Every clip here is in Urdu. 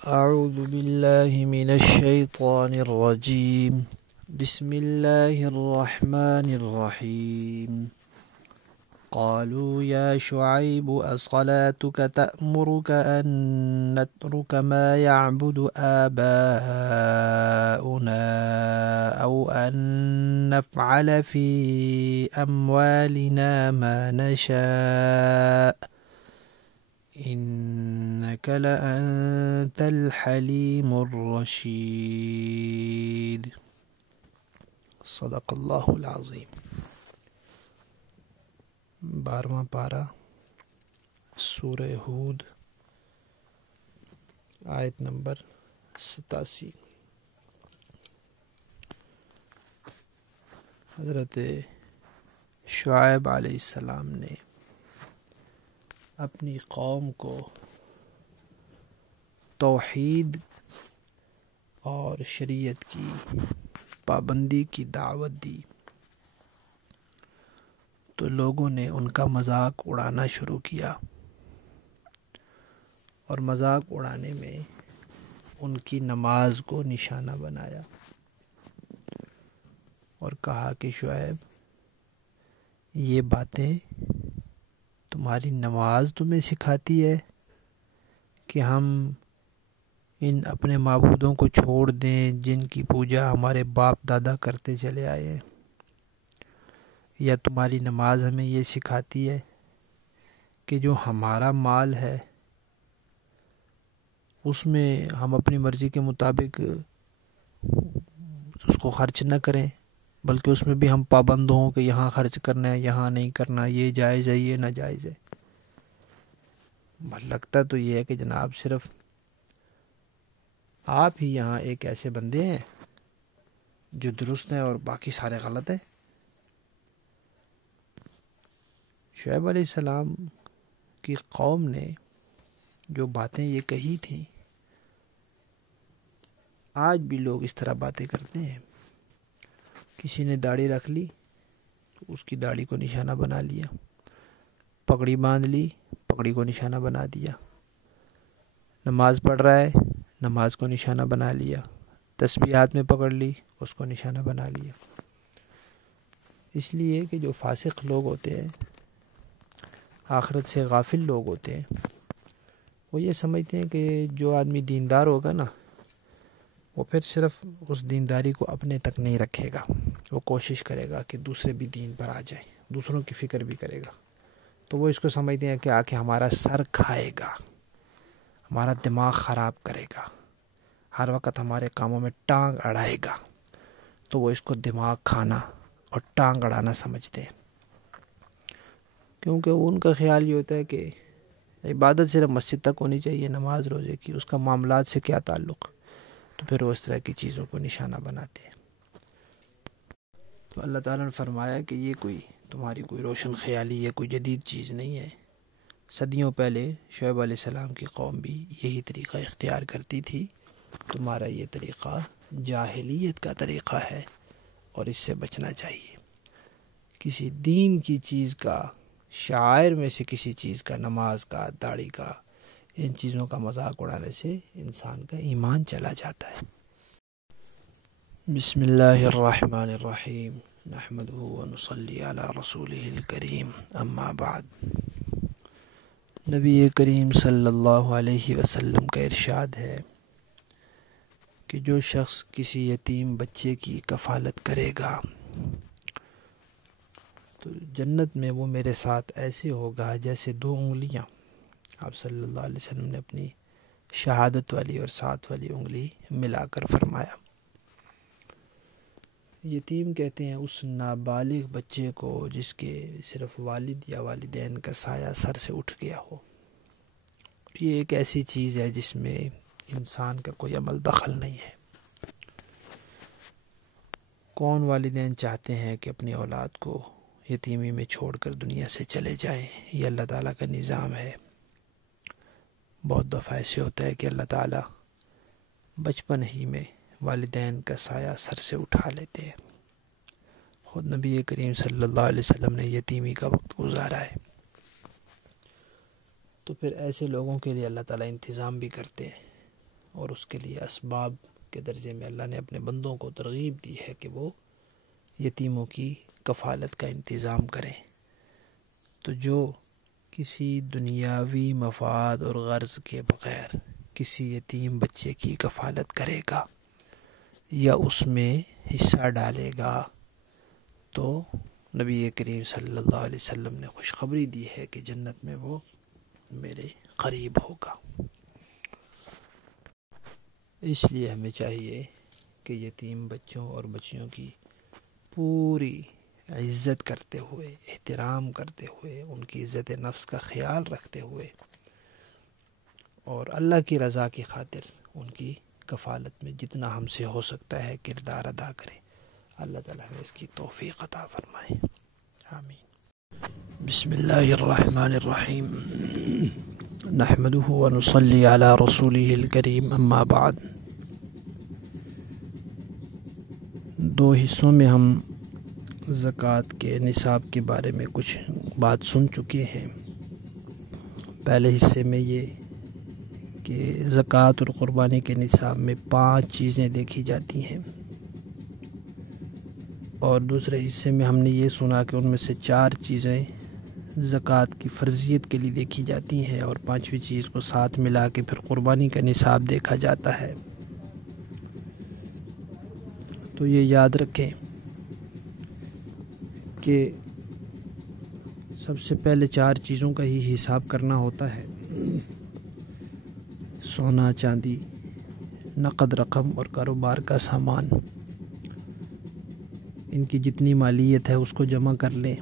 أعوذ بالله من الشيطان الرجيم. بسم الله الرحمن الرحيم. قالوا يا شعيب أصلاتك تأمرك أن نترك ما يعبد آباؤنا أو أن نفعل في أموالنا ما نشاء إنك لأنت الحليم الرشيد. صدق اللہ العظیم. 12واں پارہ سورہ ہود آیت نمبر 87. حضرت شعیب علیہ السلام نے اپنی قوم کو توحید اور شریعت کی پابندی کی دعوت دی تو لوگوں نے ان کا مذاق اڑانا شروع کیا، اور مذاق اڑانے میں ان کی نماز کو نشانہ بنایا اور کہا کہ شعیب، یہ باتیں تمہاری نماز تمہیں سکھاتی ہے کہ ہم ان اپنے معبودوں کو چھوڑ دیں جن کی پوجا ہمارے باپ دادا کرتے چلے آئے ہیں، یا تمہاری نماز ہمیں یہ سکھاتی ہے کہ جو ہمارا مال ہے اس میں ہم اپنی مرضی کے مطابق اس کو خرچ نہ کریں، بلکہ اس میں بھی ہم پابند ہوں کہ یہاں خرچ کرنا ہے، یہاں نہیں کرنا، یہ جائز ہے، یہ ناجائز ہے. لگتا تو یہ ہے کہ جناب صرف آپ ہی یہاں ایک ایسے بندے ہیں جو درست ہیں اور باقی سارے غلط ہیں. شعیب علیہ السلام کی قوم نے جو باتیں یہ کہی تھیں، آج بھی لوگ اس طرح باتیں کرتے ہیں. کسی نے داڑھی رکھ لی تو اس کی داڑھی کو نشانہ بنا لیا، پگڑی باندھ لی، پگڑی کو نشانہ بنا دیا، نماز پڑھ رہا ہے، نماز کو نشانہ بنا لیا، تسبیح ہاتھ میں پکڑ لی، اس کو نشانہ بنا لیا. اس لیے کہ جو فاسق لوگ ہوتے ہیں، آخرت سے غافل لوگ ہوتے ہیں، وہ یہ سمجھتے ہیں کہ جو آدمی دیندار ہوگا نا، وہ پھر صرف اس دینداری کو اپنے تک نہیں رکھے گا، وہ کوشش کرے گا کہ دوسرے بھی دین پر آ جائیں، دوسروں کی فکر بھی کرے گا. تو وہ اس کو سمجھتے ہیں کہ آ کے ہمارا سر کھائے گا، ہمارا دماغ خراب کرے گا، ہر وقت ہمارے کاموں میں ٹانگ اڑائے گا. تو وہ اس کو دماغ کھانا اور ٹانگ اڑانا سمجھتے ہیں، کیونکہ ان کا خیال یہ ہوتا ہے کہ عبادت صرف مسجد تک ہونی چاہیے، نماز روزے کی اس کا معاملات سے کیا تعلق. تو پھر وہ اس طرح کی چیزوں کو نشانہ بناتے ہیں. تو اللہ تعالیٰ نے فرمایا کہ یہ تمہاری کوئی روشن خیالی، یہ کوئی جدید چیز نہیں ہے. صدیوں پہلے شعیب علیہ السلام کی قوم بھی یہی طریقہ اختیار کرتی تھی. تمہارا یہ طریقہ جاہلیت کا طریقہ ہے اور اس سے بچنا چاہیے. کسی دین کی چیز کا، شعائر میں سے کسی چیز کا، نماز کا، داڑھی کا، ان چیزوں کا مذاق اڑانے سے انسان کا ایمان چلا جاتا ہے. بسم اللہ الرحمن الرحیم. نحمدہ ونصلی علی رسولہ الکریم. اما بعد. نبی کریم صلی اللہ علیہ وسلم کا ارشاد ہے کہ جو شخص کسی یتیم بچے کی کفالت کرے گا تو جنت میں وہ میرے ساتھ ایسے ہوگا جیسے 2 انگلیاں. آپ صلی اللہ علیہ وسلم نے اپنی شہادت والی اور ساتھ والی انگلی ملا کر فرمایا. یتیم کہتے ہیں اس نابالغ بچے کو جس کے صرف والد یا والدین کا سایہ سر سے اٹھ گیا ہو. یہ ایک ایسی چیز ہے جس میں انسان کا کوئی عمل دخل نہیں ہے. کون والدین چاہتے ہیں کہ اپنی اولاد کو یتیمی میں چھوڑ کر دنیا سے چلے جائیں؟ یہ اللہ تعالیٰ کا نظام ہے. بہت دفعہ ایسے ہوتا ہے کہ اللہ تعالیٰ بچپن ہی میں والدین کا سایہ سر سے اٹھا لیتے ہیں. خود نبی کریم صلی اللہ علیہ وسلم نے یتیمی کا وقت گزارا ہے. تو پھر ایسے لوگوں کے لیے اللہ تعالیٰ انتظام بھی کرتے ہیں. اور اس کے لیے اسباب کے درجے میں اللہ نے اپنے بندوں کو ترغیب دی ہے کہ وہ یتیموں کی کفالت کا انتظام کریں۔ تو جو کسی دنیاوی مفاد اور غرض کے بغیر کسی یتیم بچے کی کفالت کرے گا یا اس میں حصہ ڈالے گا تو نبی کریم صلی اللہ علیہ وسلم نے خوشخبری دی ہے کہ جنت میں وہ میرے قریب ہوگا۔ اس لیے ہمیں چاہیے کہ یتیم بچوں اور بچیوں کی پوری عزت کرتے ہوئے، احترام کرتے ہوئے، ان کی عزت نفس کا خیال رکھتے ہوئے اور اللہ کی رضا کی خاطر ان کی کفالت میں جتنا ہم سے ہو سکتا ہے کردار ادا کریں۔ اللہ تعالیٰ ہمیں اس کی توفیق عطا فرمائے، آمین۔ بسم اللہ الرحمن الرحیم، نحمده ونصلی علی رسوله الکریم، اما بعد۔ دو حصوں میں ہم زکوٰۃ کے نصاب کے بارے میں کچھ بات سن چکے ہیں۔ پہلے حصے میں یہ کہ زکوٰۃ اور قربانی کے نصاب میں 5 چیزیں دیکھی جاتی ہیں، اور دوسرے حصے میں ہم نے یہ سنا کہ ان میں سے 4 چیزیں زکوٰۃ کی فرضیت کے لیے دیکھی جاتی ہیں اور 5ویں چیز کو ساتھ ملا کے پھر قربانی کا نصاب دیکھا جاتا ہے۔ تو یہ یاد رکھیں کہ سب سے پہلے 4 چیزوں کا ہی حساب کرنا ہوتا ہے: سونا، چاندی، نقد رقم اور کاروبار کا سامان۔ ان کی جتنی مالیت ہے اس کو جمع کر لیں۔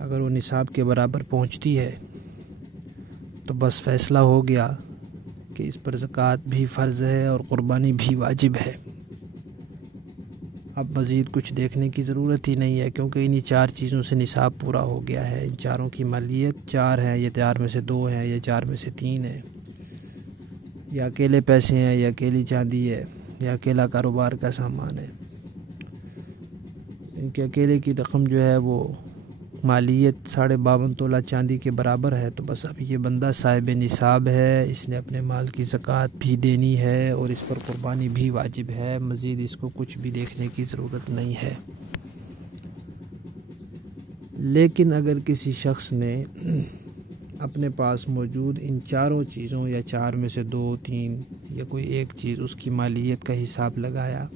اگر وہ نصاب کے برابر پہنچتی ہے تو بس فیصلہ ہو گیا کہ اس پر زکوٰۃ بھی فرض ہے اور قربانی بھی واجب ہے۔ اب مزید کچھ دیکھنے کی ضرورت ہی نہیں ہے، کیونکہ انہی 4 چیزوں سے نصاب پورا ہو گیا ہے۔ ان چاروں کی مالیت 4 ہے، یا 4 میں سے 2 ہیں، یا 4 میں سے 3 ہیں، یا اکیلے پیسے ہیں، یا اکیلی چاندی ہے، یا اکیلا کاروبار کا سامان ہے۔ ان کے اکیلے کی رقم جو ہے وہ مالیت 52.5 تولہ چاندی کے برابر ہے، تو بس اب یہ بندہ صاحب نصاب ہے، اس نے اپنے مال کی زکوٰۃ بھی دینی ہے اور اس پر قربانی بھی واجب ہے، مزید اس کو کچھ بھی دیکھنے کی ضرورت نہیں ہے۔ لیکن اگر کسی شخص نے اپنے پاس موجود ان 4 چیزوں یا 4 میں سے 2، 3 یا کوئی ایک چیز اس کی مالیت کا حساب لگایا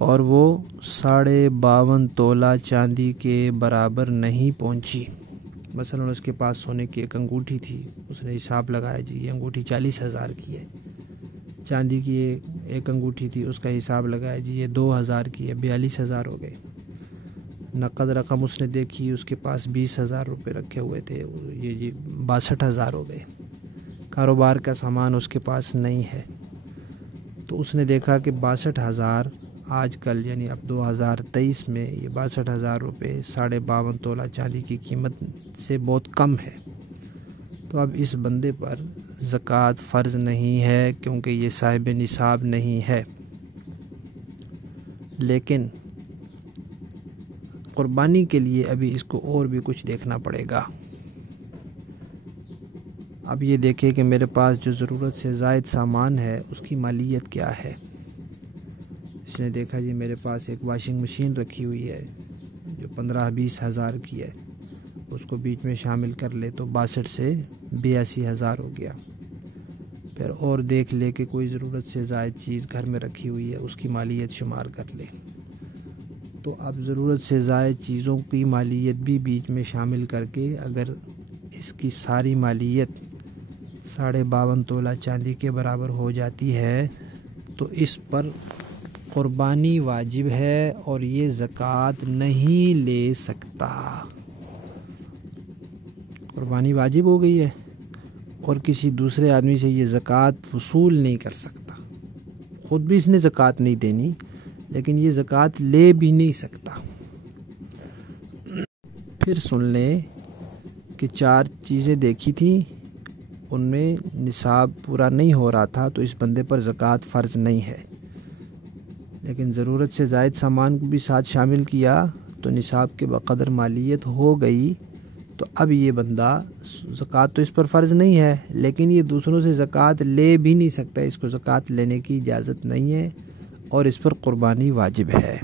اور وہ 52.5 تولہ چاندی کے برابر نہیں پہنچی، مثلا اس کے پاس سونے کی ایک انگوٹھی تھی، اس نے حساب لگایا جی یہ انگوٹھی 40,000 کی ہے، چاندی کی ایک انگوٹھی تھی اس کا حساب لگایا جی یہ 2,000 کی ہے، 42,000 ہو گئے۔ نقد رقم اس نے دیکھی، اس کے پاس 20,000 روپے رکھے ہوئے تھے، یہ جی 62,000 ہو گئے۔ کاروبار کا سامان اس کے پاس نہیں ہے، تو اس نے دیکھا کہ 62,000 آج کل یعنی اب 2023 میں یہ 62,000 روپے 52.5 تولہ چاندی کی قیمت سے بہت کم ہے، تو اب اس بندے پر زکوٰۃ فرض نہیں ہے کیونکہ یہ صاحب نصاب نہیں ہے۔ لیکن قربانی کے لیے ابھی اس کو اور بھی کچھ دیکھنا پڑے گا۔ اب یہ دیکھیں کہ میرے پاس جو ضرورت سے زائد سامان ہے اس کی مالیت کیا ہے۔ اس نے دیکھا جی میرے پاس ایک واشنگ مشین رکھی ہوئی ہے جو 15-20 ہزار کی ہے، اس کو بیچ میں شامل کر لے تو 62 سے 82,000 ہو گیا۔ پھر اور دیکھ لے کہ کوئی ضرورت سے زائد چیز گھر میں رکھی ہوئی ہے، اس کی مالیت شمار کر لے، تو اب ضرورت سے زائد چیزوں کی مالیت بھی بیچ میں شامل کر کے اگر اس کی ساری مالیت 52.5 تولہ چاندی کے برابر ہو جاتی ہے تو اس پر قربانی واجب ہے اور یہ زکوٰۃ نہیں لے سکتا۔ قربانی واجب ہو گئی ہے اور کسی دوسرے آدمی سے یہ زکوٰۃ وصول نہیں کر سکتا، خود بھی اس نے زکوٰۃ نہیں دینی لیکن یہ زکوٰۃ لے بھی نہیں سکتا۔ پھر سن لیں کہ 4 چیزیں دیکھی تھیں، ان میں نصاب پورا نہیں ہو رہا تھا تو اس بندے پر زکوٰۃ فرض نہیں ہے، لیکن ضرورت سے زائد سامان کو بھی ساتھ شامل کیا تو نصاب کے بقدر مالیت ہو گئی تو اب یہ بندہ زکوٰۃ تو اس پر فرض نہیں ہے، لیکن یہ دوسروں سے زکوٰۃ لے بھی نہیں سکتا، اس کو زکوٰۃ لینے کی اجازت نہیں ہے اور اس پر قربانی واجب ہے۔